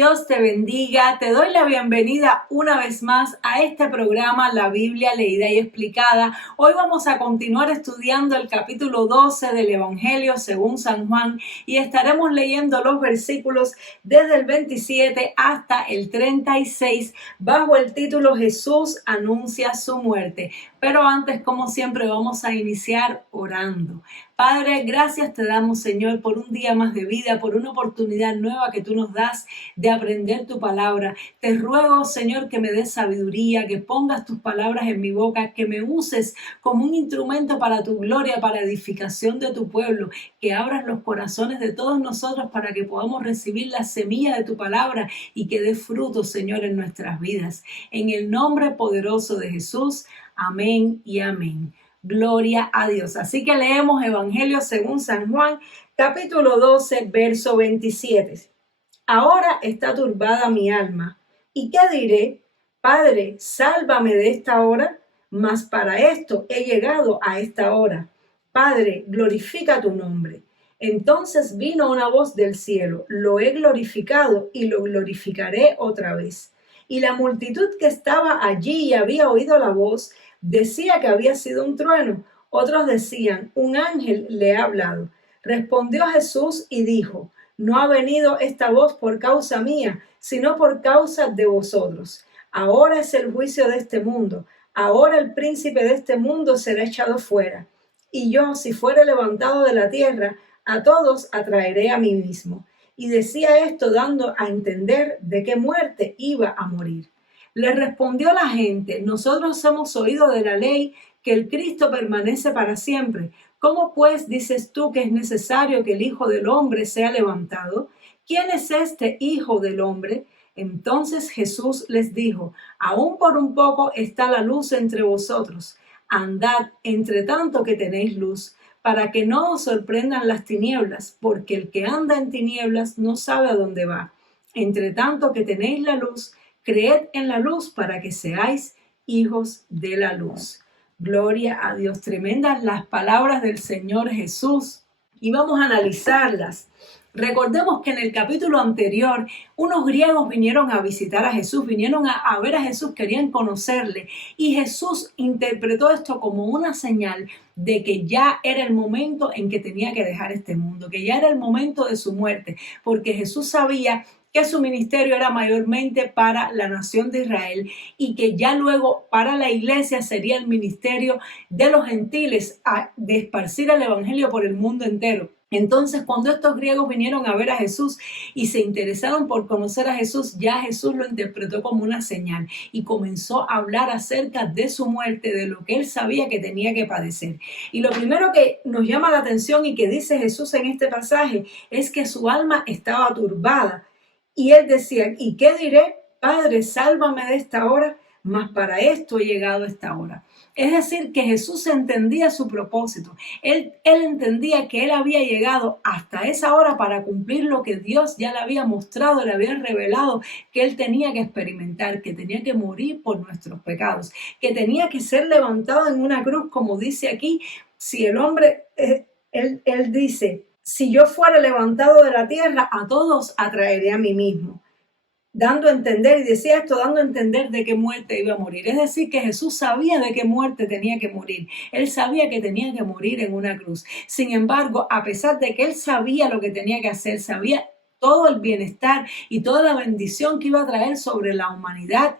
Dios te bendiga. Te doy la bienvenida una vez más a este programa La Biblia Leída y Explicada. Hoy vamos a continuar estudiando el capítulo 12 del Evangelio según San Juan y estaremos leyendo los versículos desde el 27 hasta el 36 bajo el título Jesús anuncia su muerte. Pero antes, como siempre, vamos a iniciar orando. Padre, gracias te damos, Señor, por un día más de vida, por una oportunidad nueva que tú nos das de aprender tu palabra. Te ruego, Señor, que me des sabiduría, que pongas tus palabras en mi boca, que me uses como un instrumento para tu gloria, para edificación de tu pueblo, que abras los corazones de todos nosotros para que podamos recibir la semilla de tu palabra y que dé fruto, Señor, en nuestras vidas. En el nombre poderoso de Jesús, amén y amén. Gloria a Dios. Así que leemos Evangelio según San Juan, capítulo 12, verso 27. Ahora está turbada mi alma. ¿Y qué diré? Padre, sálvame de esta hora, mas para esto he llegado a esta hora. Padre, glorifica tu nombre. Entonces vino una voz del cielo, lo he glorificado y lo glorificaré otra vez. Y la multitud que estaba allí y había oído la voz, decía que había sido un trueno. Otros decían, un ángel le ha hablado. Respondió Jesús y dijo, no ha venido esta voz por causa mía, sino por causa de vosotros. Ahora es el juicio de este mundo. Ahora el príncipe de este mundo será echado fuera. Y yo, si fuere levantado de la tierra, a todos atraeré a mí mismo. Y decía esto dando a entender de qué muerte iba a morir. Le respondió la gente, nosotros hemos oído de la ley que el Cristo permanece para siempre. ¿Cómo pues dices tú que es necesario que el Hijo del Hombre sea levantado? ¿Quién es este Hijo del Hombre? Entonces Jesús les dijo, aún por un poco está la luz entre vosotros. Andad entre tanto que tenéis luz, para que no os sorprendan las tinieblas, porque el que anda en tinieblas no sabe a dónde va. Entre tanto que tenéis la luz, creed en la luz para que seáis hijos de la luz. Gloria a Dios. Tremendas las palabras del Señor Jesús. Y vamos a analizarlas. Recordemos que en el capítulo anterior, unos griegos vinieron a visitar a Jesús, vinieron a ver a Jesús, querían conocerle. Y Jesús interpretó esto como una señal de que ya era el momento en que tenía que dejar este mundo, que ya era el momento de su muerte, porque Jesús sabía que su ministerio era mayormente para la nación de Israel y que ya luego para la iglesia sería el ministerio de los gentiles de esparcir el evangelio por el mundo entero. Entonces, cuando estos griegos vinieron a ver a Jesús y se interesaron por conocer a Jesús, ya Jesús lo interpretó como una señal y comenzó a hablar acerca de su muerte, de lo que él sabía que tenía que padecer. Y lo primero que nos llama la atención y que dice Jesús en este pasaje es que su alma estaba turbada. Y él decía, ¿y qué diré? Padre, sálvame de esta hora, mas para esto he llegado a esta hora. Es decir, que Jesús entendía su propósito. Él entendía que él había llegado hasta esa hora para cumplir lo que Dios ya le había mostrado, le había revelado, que él tenía que experimentar, que tenía que morir por nuestros pecados, que tenía que ser levantado en una cruz, como dice aquí, si el hombre, él dice, si yo fuera levantado de la tierra, a todos atraeré a mí mismo. Dando a entender, y decía esto, dando a entender de qué muerte iba a morir. Es decir, que Jesús sabía de qué muerte tenía que morir. Él sabía que tenía que morir en una cruz. Sin embargo, a pesar de que él sabía lo que tenía que hacer, sabía todo el bienestar y toda la bendición que iba a traer sobre la humanidad,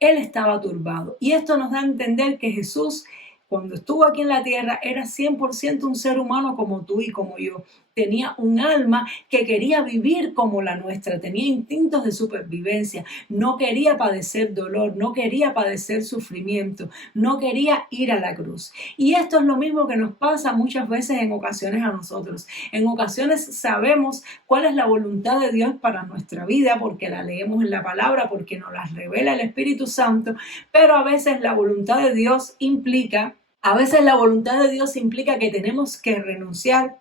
él estaba turbado. Y esto nos da a entender que Jesús, cuando estuvo aquí en la tierra, era 100% un ser humano como tú y como yo. Tenía un alma que quería vivir como la nuestra, tenía instintos de supervivencia, no quería padecer dolor, no quería padecer sufrimiento, no quería ir a la cruz. Y esto es lo mismo que nos pasa muchas veces en ocasiones a nosotros. En ocasiones sabemos cuál es la voluntad de Dios para nuestra vida, porque la leemos en la palabra, porque nos la revela el Espíritu Santo, pero a veces la voluntad de Dios implica que tenemos que renunciar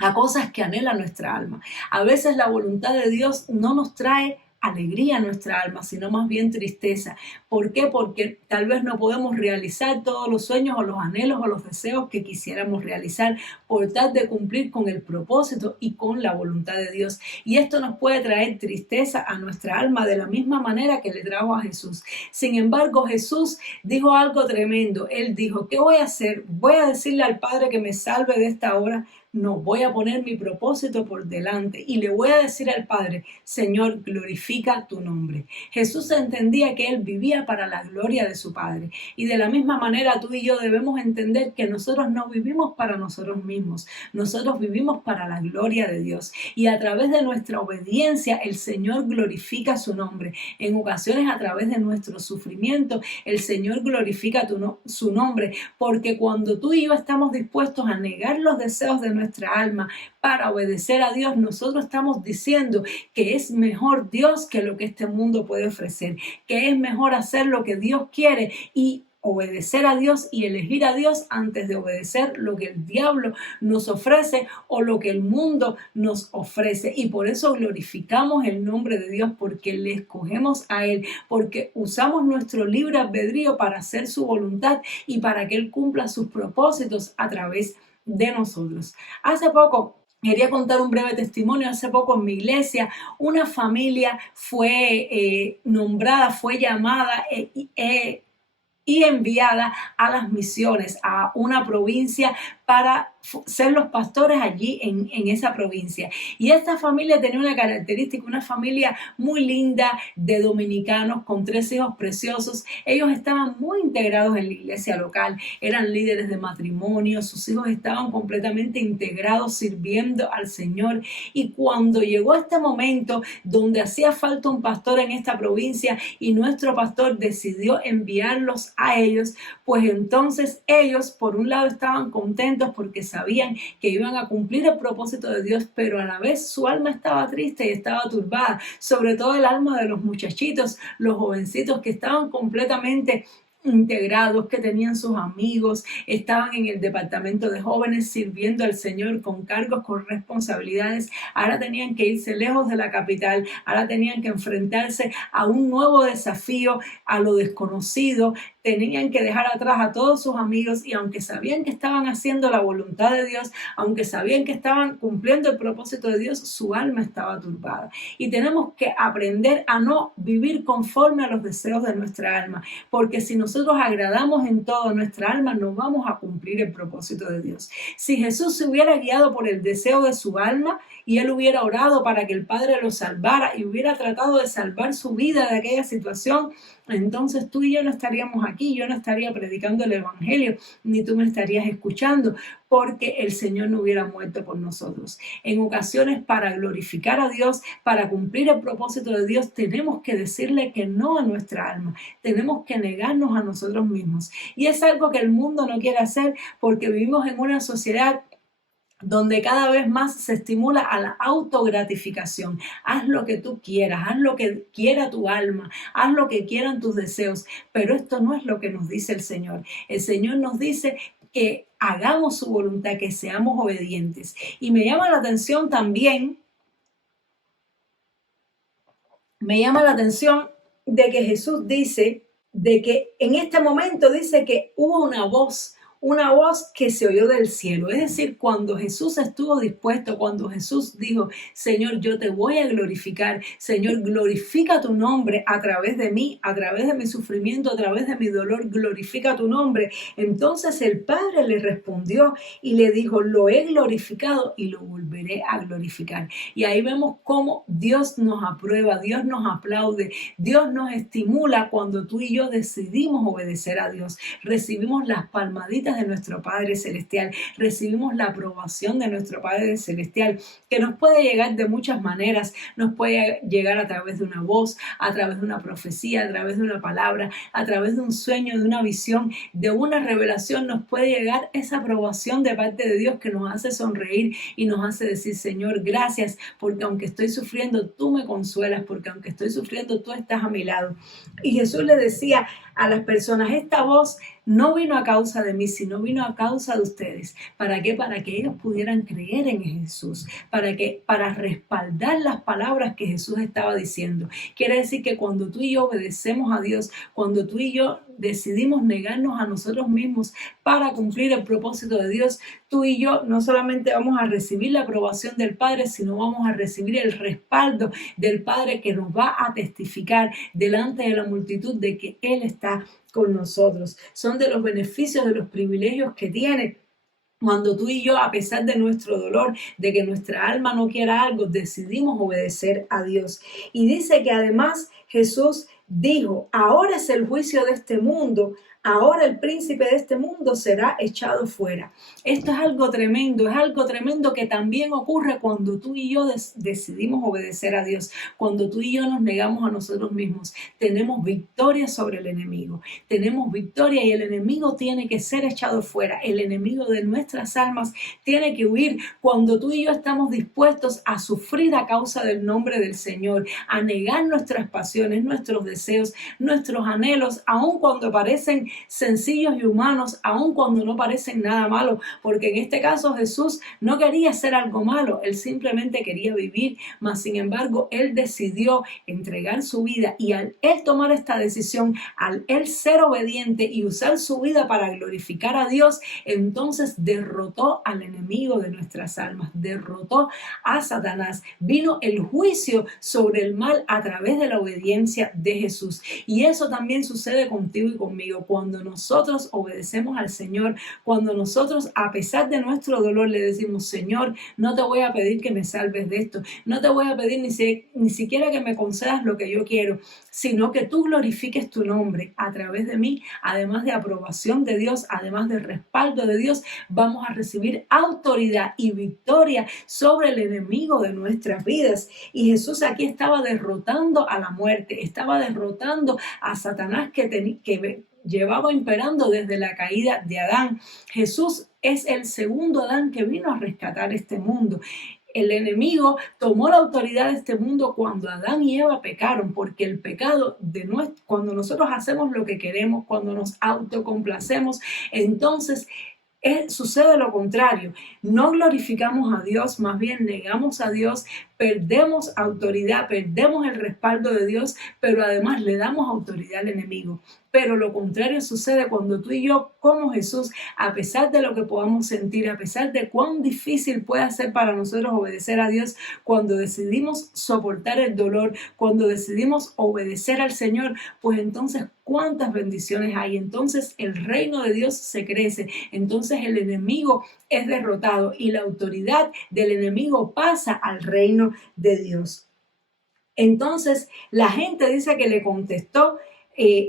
a cosas que anhela nuestra alma. A veces la voluntad de Dios no nos trae alegría a nuestra alma, sino más bien tristeza. ¿Por qué? Porque tal vez no podemos realizar todos los sueños o los anhelos o los deseos que quisiéramos realizar por tal de cumplir con el propósito y con la voluntad de Dios. Y esto nos puede traer tristeza a nuestra alma de la misma manera que le trajo a Jesús. Sin embargo, Jesús dijo algo tremendo. Él dijo, ¿qué voy a hacer? ¿Voy a decirle al Padre que me salve de esta hora? No, voy a poner mi propósito por delante y le voy a decir al Padre, Señor, glorifica tu nombre. Jesús entendía que Él vivía para la gloria de su Padre. Y de la misma manera tú y yo debemos entender que nosotros no vivimos para nosotros mismos. Nosotros vivimos para la gloria de Dios. Y a través de nuestra obediencia, el Señor glorifica su nombre. En ocasiones, a través de nuestro sufrimiento, el Señor glorifica su nombre. Porque cuando tú y yo estamos dispuestos a negar los deseos de nuestra alma para obedecer a Dios, nosotros estamos diciendo que es mejor Dios que lo que este mundo puede ofrecer, que es mejor hacer lo que Dios quiere y obedecer a Dios y elegir a Dios antes de obedecer lo que el diablo nos ofrece o lo que el mundo nos ofrece. Y por eso glorificamos el nombre de Dios, porque le escogemos a Él, porque usamos nuestro libre albedrío para hacer su voluntad y para que Él cumpla sus propósitos a través de nosotros. Hace poco quería contar un breve testimonio. Hace poco en mi iglesia una familia fue nombrada, fue llamada y enviada a las misiones, a una provincia para ser los pastores allí en esa provincia. Y esta familia tenía una característica, una familia muy linda de dominicanos con 3 hijos preciosos. Ellos estaban muy integrados en la iglesia local, eran líderes de matrimonio, sus hijos estaban completamente integrados sirviendo al Señor. Y cuando llegó este momento donde hacía falta un pastor en esta provincia y nuestro pastor decidió enviarlos a ellos, pues entonces ellos por un lado estaban contentos porque sabían que iban a cumplir el propósito de Dios, pero a la vez su alma estaba triste y estaba turbada, sobre todo el alma de los muchachitos, los jovencitos que estaban completamente integrados, que tenían sus amigos, estaban en el departamento de jóvenes sirviendo al Señor con cargos, con responsabilidades. Ahora tenían que irse lejos de la capital, ahora tenían que enfrentarse a un nuevo desafío, a lo desconocido, tenían que dejar atrás a todos sus amigos, y aunque sabían que estaban haciendo la voluntad de Dios, aunque sabían que estaban cumpliendo el propósito de Dios, su alma estaba turbada. Y tenemos que aprender a no vivir conforme a los deseos de nuestra alma, porque si nosotros agradamos en todo nuestra alma, no vamos a cumplir el propósito de Dios. Si Jesús se hubiera guiado por el deseo de su alma y él hubiera orado para que el Padre lo salvara y hubiera tratado de salvar su vida de aquella situación, entonces tú y yo no estaríamos aquí, yo no estaría predicando el evangelio, ni tú me estarías escuchando, porque el Señor no hubiera muerto por nosotros. En ocasiones, para glorificar a Dios, para cumplir el propósito de Dios, tenemos que decirle que no a nuestra alma, tenemos que negarnos a nosotros mismos. Y es algo que el mundo no quiere hacer, porque vivimos en una sociedad donde cada vez más se estimula a la autogratificación. Haz lo que tú quieras, haz lo que quiera tu alma, haz lo que quieran tus deseos, pero esto no es lo que nos dice el Señor. El Señor nos dice que hagamos su voluntad, que seamos obedientes. Y me llama la atención también, de que Jesús dice, de que en este momento dice que hubo una voz que se oyó del cielo. Es decir, cuando Jesús estuvo dispuesto, cuando Jesús dijo, Señor, yo te voy a glorificar, Señor, glorifica tu nombre a través de mí, a través de mi sufrimiento, a través de mi dolor, glorifica tu nombre. Entonces el Padre le respondió y le dijo, lo he glorificado y lo volveré a glorificar. Y ahí vemos cómo Dios nos aprueba, Dios nos aplaude, Dios nos estimula cuando tú y yo decidimos obedecer a Dios. Recibimos las palmaditas de nuestro Padre Celestial, recibimos la aprobación de nuestro Padre Celestial, que nos puede llegar de muchas maneras, nos puede llegar a través de una voz, a través de una profecía, a través de una palabra, a través de un sueño, de una visión, de una revelación. Nos puede llegar esa aprobación de parte de Dios que nos hace sonreír y nos hace decir, Señor, gracias, porque aunque estoy sufriendo, tú me consuelas, porque aunque estoy sufriendo, tú estás a mi lado. Y Jesús le decía a las personas: esta voz no vino a causa de mí, sino vino a causa de ustedes. ¿Para qué? Para que ellos pudieran creer en Jesús, para respaldar las palabras que Jesús estaba diciendo. Quiere decir que cuando tú y yo obedecemos a Dios, cuando tú y yo decidimos negarnos a nosotros mismos para cumplir el propósito de Dios, tú y yo no solamente vamos a recibir la aprobación del Padre, sino vamos a recibir el respaldo del Padre, que nos va a testificar delante de la multitud de que Él está con nosotros. Son de los beneficios, de los privilegios que tiene cuando tú y yo, a pesar de nuestro dolor, de que nuestra alma no quiera algo, decidimos obedecer a Dios. Y dice que además Jesús dijo: ahora es el juicio de este mundo, ahora el príncipe de este mundo será echado fuera. Esto es algo tremendo que también ocurre cuando tú y yo decidimos obedecer a Dios, cuando tú y yo nos negamos a nosotros mismos. Tenemos victoria sobre el enemigo, tenemos victoria, y el enemigo tiene que ser echado fuera. El enemigo de nuestras almas tiene que huir cuando tú y yo estamos dispuestos a sufrir a causa del nombre del Señor, a negar nuestras pasiones, nuestros deseos, nuestros anhelos, aun cuando parecen sencillos y humanos, aun cuando no parecen nada malo, porque en este caso Jesús no quería hacer algo malo, Él simplemente quería vivir, mas sin embargo Él decidió entregar su vida, y al Él tomar esta decisión, al Él ser obediente y usar su vida para glorificar a Dios, entonces derrotó al enemigo de nuestras almas, derrotó a Satanás. Vino el juicio sobre el mal a través de la obediencia de Jesús, y eso también sucede contigo y conmigo. Cuando nosotros obedecemos al Señor, cuando nosotros, a pesar de nuestro dolor, le decimos: Señor, no te voy a pedir que me salves de esto, no te voy a pedir ni siquiera que me concedas lo que yo quiero, sino que tú glorifiques tu nombre a través de mí. Además de aprobación de Dios, además de respaldo de Dios, vamos a recibir autoridad y victoria sobre el enemigo de nuestras vidas. Y Jesús aquí estaba derrotando a la muerte, estaba derrotando a Satanás que llevaba imperando desde la caída de Adán. Jesús es el segundo Adán que vino a rescatar este mundo. El enemigo tomó la autoridad de este mundo cuando Adán y Eva pecaron, porque el pecado cuando nosotros hacemos lo que queremos, cuando nos autocomplacemos, entonces sucede lo contrario. No glorificamos a Dios, más bien negamos a Dios, perdemos autoridad, perdemos el respaldo de Dios, pero además le damos autoridad al enemigo. Pero lo contrario sucede cuando tú y yo, como Jesús, a pesar de lo que podamos sentir, a pesar de cuán difícil puede ser para nosotros obedecer a Dios, cuando decidimos soportar el dolor, cuando decidimos obedecer al Señor, pues entonces cuántas bendiciones hay. Entonces el reino de Dios se crece, entonces el enemigo es derrotado y la autoridad del enemigo pasa al reino de Dios. Entonces la gente dice que le contestó: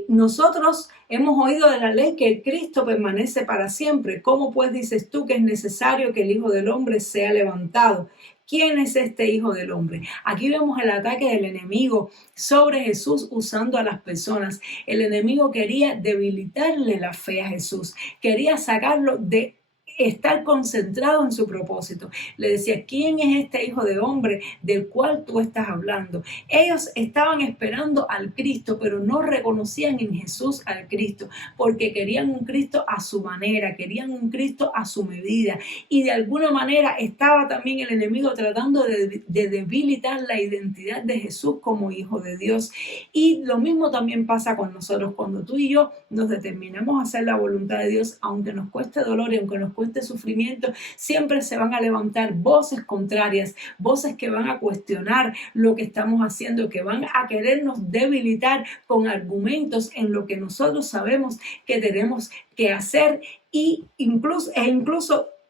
nosotros hemos oído de la ley que el Cristo permanece para siempre. ¿Cómo pues dices tú que es necesario que el Hijo del Hombre sea levantado? ¿Quién es este Hijo del Hombre? Aquí vemos el ataque del enemigo sobre Jesús usando a las personas. El enemigo quería debilitarle la fe a Jesús, quería sacarlo de estar concentrado en su propósito. Le decía: ¿quién es este Hijo de Hombre del cual tú estás hablando? Ellos estaban esperando al Cristo, pero no reconocían en Jesús al Cristo, porque querían un Cristo a su manera, querían un Cristo a su medida, y de alguna manera estaba también el enemigo tratando de debilitar la identidad de Jesús como Hijo de Dios. Y lo mismo también pasa con nosotros cuando tú y yo nos determinamos a hacer la voluntad de Dios, aunque nos cueste dolor y aunque nos cueste sufrimiento. Siempre se van a levantar voces contrarias, voces que van a cuestionar lo que estamos haciendo, que van a querernos debilitar con argumentos en lo que nosotros sabemos que tenemos que hacer, e incluso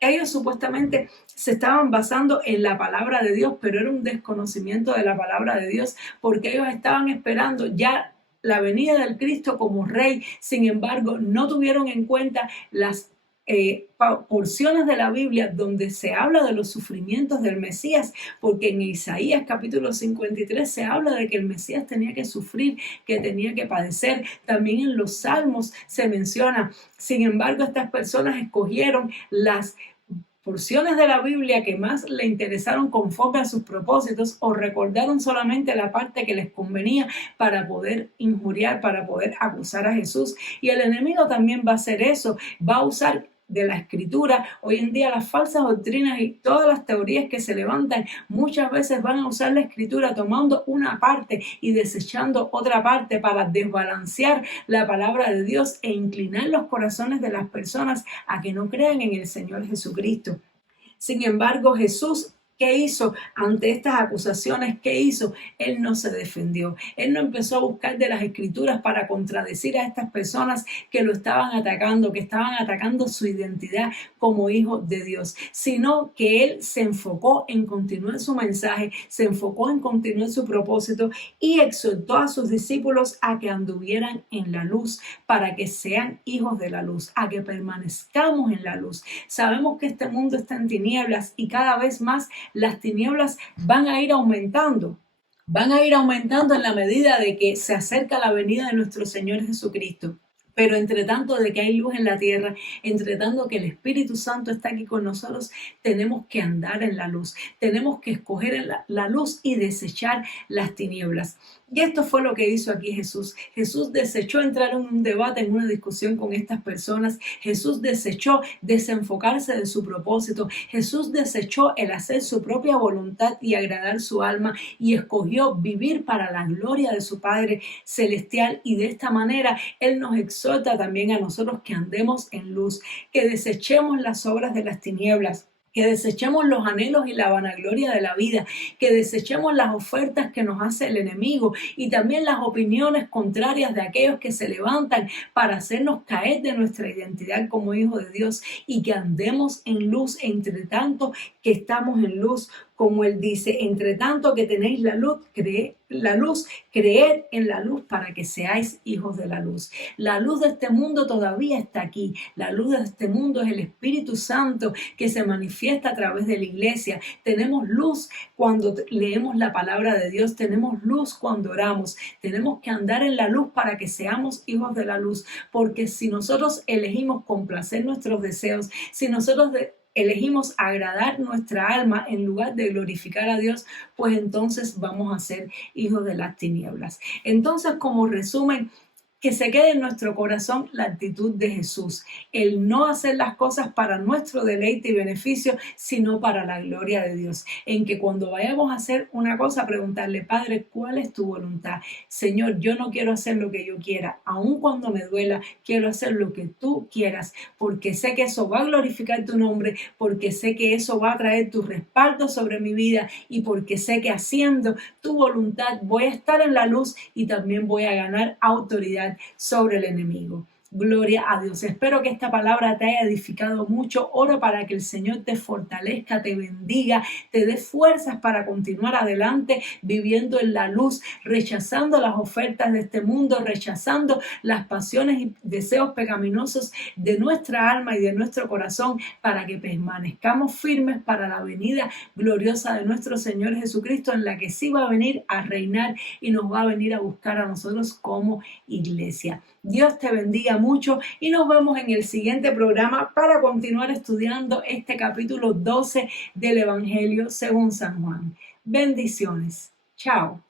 ellos supuestamente se estaban basando en la palabra de Dios, pero era un desconocimiento de la palabra de Dios, porque ellos estaban esperando ya la venida del Cristo como Rey. Sin embargo, no tuvieron en cuenta las porciones de la Biblia donde se habla de los sufrimientos del Mesías, porque en Isaías capítulo 53 se habla de que el Mesías tenía que sufrir, que tenía que padecer. También en los Salmos se menciona. Sin embargo, estas personas escogieron las porciones de la Biblia que más le interesaron conforme a sus propósitos o recordaron solamente la parte que les convenía para poder injuriar, para poder acusar a Jesús. Y el enemigo también va a hacer eso, va a usar de la escritura. Hoy en día las falsas doctrinas y todas las teorías que se levantan muchas veces van a usar la escritura tomando una parte y desechando otra parte para desbalancear la palabra de Dios e inclinar los corazones de las personas a que no crean en el Señor Jesucristo. Sin embargo, Jesús, ¿qué hizo ante estas acusaciones? ¿Qué hizo? Él no se defendió. Él no empezó a buscar de las escrituras para contradecir a estas personas que lo estaban atacando, que estaban atacando su identidad como hijo de Dios, sino que él se enfocó en continuar su mensaje, se enfocó en continuar su propósito y exhortó a sus discípulos a que anduvieran en la luz para que sean hijos de la luz, a que permanezcamos en la luz. Sabemos que este mundo está en tinieblas y cada vez más las tinieblas van a ir aumentando. Van a ir aumentando en la medida de que se acerca la venida de nuestro Señor Jesucristo. Pero entre tanto de que hay luz en la tierra, entre tanto que el Espíritu Santo está aquí con nosotros, tenemos que andar en la luz. Tenemos que escoger la luz y desechar las tinieblas. Y esto fue lo que hizo aquí Jesús. Jesús desechó entrar en un debate, en una discusión con estas personas. Jesús desechó desenfocarse de su propósito. Jesús desechó el hacer su propia voluntad y agradar su alma y escogió vivir para la gloria de su Padre Celestial. Y de esta manera Él nos exhorta también a nosotros que andemos en luz, que desechemos las obras de las tinieblas, que desechemos los anhelos y la vanagloria de la vida, que desechemos las ofertas que nos hace el enemigo y también las opiniones contrarias de aquellos que se levantan para hacernos caer de nuestra identidad como hijos de Dios y que andemos en luz entre tanto que estamos en luz. Como Él dice, entre tanto que tenéis la luz, creed en la luz para que seáis hijos de la luz. La luz de este mundo todavía está aquí. La luz de este mundo es el Espíritu Santo que se manifiesta a través de la iglesia. Tenemos luz cuando leemos la palabra de Dios. Tenemos luz cuando oramos. Tenemos que andar en la luz para que seamos hijos de la luz. Porque si nosotros elegimos complacer nuestros deseos, si nosotros elegimos agradar nuestra alma en lugar de glorificar a Dios, pues entonces vamos a ser hijos de las tinieblas. Entonces, como resumen, que se quede en nuestro corazón la actitud de Jesús, el no hacer las cosas para nuestro deleite y beneficio, sino para la gloria de Dios. En que cuando vayamos a hacer una cosa, preguntarle, Padre, ¿cuál es tu voluntad? Señor, yo no quiero hacer lo que yo quiera, aun cuando me duela, quiero hacer lo que tú quieras, porque sé que eso va a glorificar tu nombre, porque sé que eso va a traer tu respaldo sobre mi vida y porque sé que haciendo tu voluntad voy a estar en la luz y también voy a ganar autoridad sobre el enemigo. Gloria a Dios. Espero que esta palabra te haya edificado mucho. Oro para que el Señor te fortalezca, te bendiga, te dé fuerzas para continuar adelante viviendo en la luz, rechazando las ofertas de este mundo, rechazando las pasiones y deseos pecaminosos de nuestra alma y de nuestro corazón, para que permanezcamos firmes para la venida gloriosa de nuestro Señor Jesucristo, en la que sí va a venir a reinar y nos va a venir a buscar a nosotros como iglesia. Dios te bendiga mucho y nos vemos en el siguiente programa para continuar estudiando este capítulo 12 del Evangelio según San Juan. Bendiciones. Chao.